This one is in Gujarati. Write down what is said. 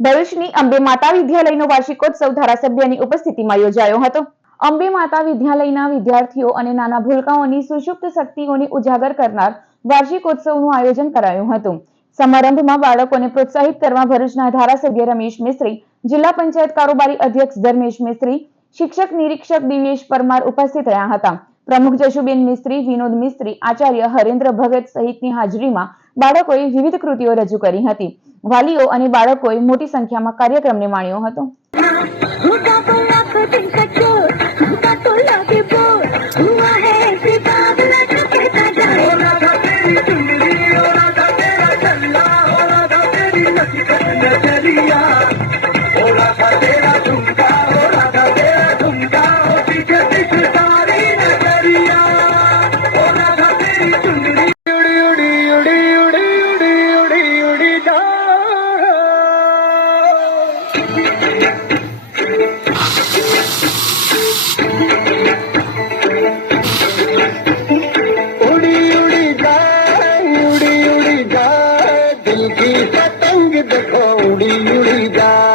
ભરૂચની અંબે માતા વિદ્યાલયનો વાર્ષિકોત્સવ ધારાસભ્યની ઉપસ્થિતિમાં યોજાયો હતો. અંબે માતા વિદ્યાલયના વિદ્યાર્થીઓ અને નાના ભૂલકાઓની સુષુપ્ત શક્તિઓને ઉજાગર કરનાર વાર્ષિકોત્સવનું આયોજન કરાયું હતું. સમારંભમાં બાળકોને પ્રોત્સાહિત કરવા ભરૂચના ધારાસભ્ય રમેશ મિસ્ત્રી, જિલ્લા પંચાયત કારોબારી અધ્યક્ષ ધર્મેશ મિસ્ત્રી, શિક્ષક નિરીક્ષક દિવેશ પરમાર ઉપસ્થિત રહ્યા હતા. પ્રમુખ જશુબેન મિસ્ત્રી, વિનોદ મિસ્ત્રી, આચાર્ય હરેન્દ્ર ભગત સહિતની હાજરીમાં બાળકોએ વિવિધ કૃતિઓ રજૂ કરી હતી. વાલીઓ અને બાળકોએ મોટી સંખ્યામાં કાર્યક્રમને માણ્યો હતો. उी उड़ी जंग उड़ी उड़ी जिली सतंग दो उीड़ी जा।